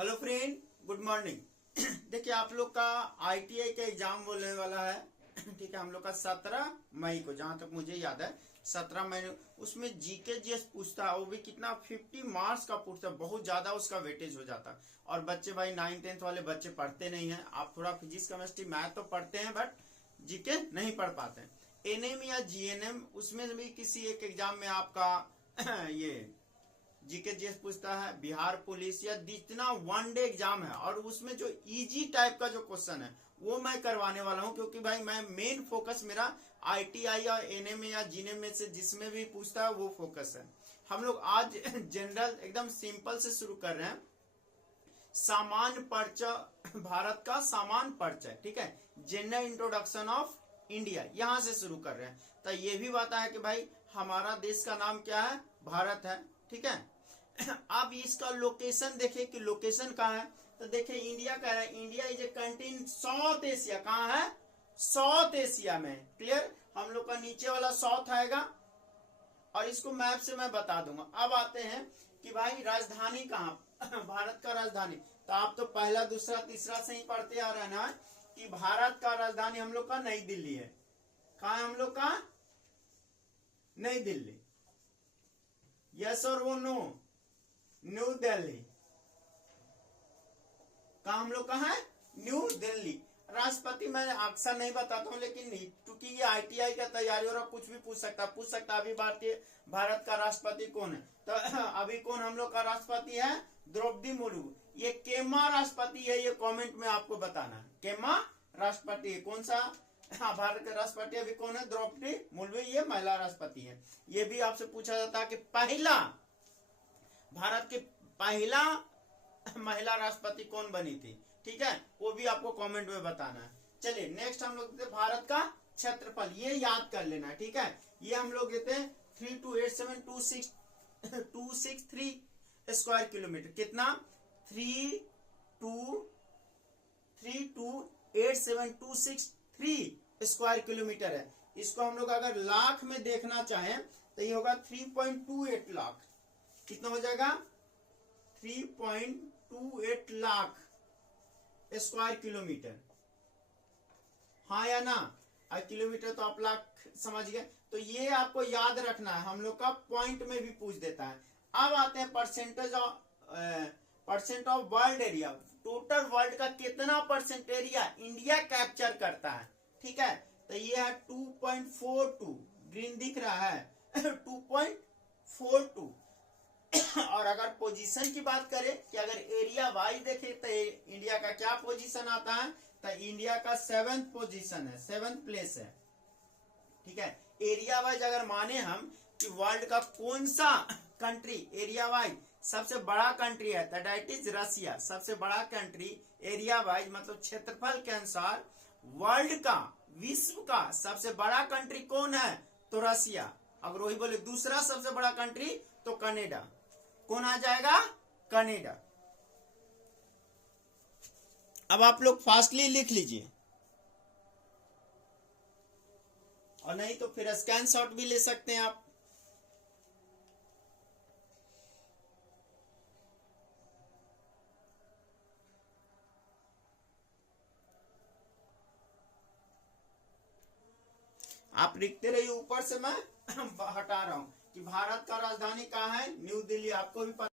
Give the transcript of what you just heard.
Hello friend, good morning. देखिए आप लोग का आईटीआई का एग्जाम बोलने वाला है। ठीक है, हम लोग का 17 मई को, जहां तक मुझे याद है 17 मई। उसमें जीके जीएस पूछता है, वो भी कितना 50 मार्क्स का पूछता है, बहुत ज्यादा उसका वेटेज हो जाता है। और बच्चे भाई 9th-10th वाले बच्चे पढ़ते नहीं है। आप थोड़ा फिजिक्स केमिस्ट्री मैथ तो पढ़ते हैं बट जीके नहीं पढ़ पाते हैं। एनएम या जीएनएम, उसमें भी किसी एक एग्जाम में आपका ये जीके जीएस पूछता है। बिहार पुलिस या जितना वनडे एग्जाम है, और उसमें जो इजी टाइप का जो क्वेश्चन है वो मैं करवाने वाला हूं, क्योंकि भाई मैं मेन फोकस मेरा आईटीआई या एनएम या जीएनएम में से जिसमें भी पूछता है वो फोकस है। हम लोग आज जनरल एकदम सिंपल से शुरू कर रहे हैं। सामान्य परिचय, भारत का सामान्य परिचय, ठीक है, जनरल इंट्रोडक्शन ऑफ इंडिया, यहां से शुरू कर रहे हैं। तो ये भी बात है कि भाई हमारा देश का नाम क्या है, भारत है, ठीक है। अब इसका लोकेशन देखे कि लोकेशन कहाँ है, तो देखिए इंडिया का है। India is a country in south Asia. कहाँ है? साउथ एशिया में। क्लियर? हम लोग का नीचे वाला साउथ आएगा और इसको मैप से मैं बता दूंगा। अब आते हैं कि भाई राजधानी कहाँ, भारत का राजधानी। तो आप तो पहला दूसरा तीसरा से ही पढ़ते आ रहे हैं ना कि भारत का राजधानी हम लोग का नई दिल्ली है। कहाँ है हम लोग का? नई दिल्ली। यस और वो नो? न्यू दिल्ली। कहा हम लोग कहा है? न्यू दिल्ली। राष्ट्रपति मैं अक्सर नहीं बताता हूं, लेकिन क्योंकि ये आईटीआई का तैयारी हो रहा, कुछ भी पूछ सकता अभी भारत का राष्ट्रपति कौन है? तो अभी कौन हम लोग का राष्ट्रपति है? द्रौपदी मुर्मू। ये केमा राष्ट्रपति है, ये कमेंट में आपको बताना है। केमा राष्ट्रपति है कौन सा? हाँ, भारत के राष्ट्रपति अभी कौन है? द्रौपदी मुर्मू, ये महिला राष्ट्रपति है। ये भी आपसे पूछा जाता है कि पहला भारत के पहला महिला राष्ट्रपति कौन बनी थी, ठीक है, वो भी आपको कमेंट में बताना है। चलिए नेक्स्ट हम लोग देते भारत का क्षेत्रफल, ये याद कर लेना है, ठीक है। ये हम लोग देते हैं 328726 स्क्वायर किलोमीटर। कितना? 328726 स्क्वायर किलोमीटर है। इसको हम लोग अगर लाख में देखना चाहें तो ये होगा 3.28 लाख। कितना हो जाएगा? 3.28 लाख स्क्वायर किलोमीटर। हाँ या ना? किलोमीटर तो आप लाख समझ गए। तो ये आपको याद रखना है, हम लोग का पॉइंट में भी पूछ देता है। अब आते हैं percent of world area. Total world का कितना परसेंट एरिया इंडिया कैप्चर करता है, ठीक है। तो ये है 2.42, ग्रीन दिख रहा है 2.42। और अगर पोजीशन की बात करें कि अगर एरिया वाइज देखें तो इंडिया का क्या पोजीशन आता है, तो इंडिया का 7th पोजीशन है, 7th प्लेस है, ठीक है। एरिया वाइज अगर माने हम कि वर्ल्ड का कौन सा कंट्री एरिया वाइज सबसे बड़ा कंट्री है, दैट इज रसिया। सबसे बड़ा कंट्री एरिया वाइज मतलब क्षेत्रफल के अनुसार वर्ल्ड का, विश्व का सबसे बड़ा कंट्री कौन है? तो रसिया। अगर वही बोले दूसरा सबसे बड़ा कंट्री तो कनाडा। कौन आ जाएगा? कनाडा। अब आप लोग फास्टली लिख लीजिए, और नहीं तो फिर स्कैन शॉट भी ले सकते हैं आप। आप लिखते रहिए, ऊपर से मैं हटा रहा हूं कि भारत का राजधानी कहाँ है? न्यू दिल्ली। आपको भी पता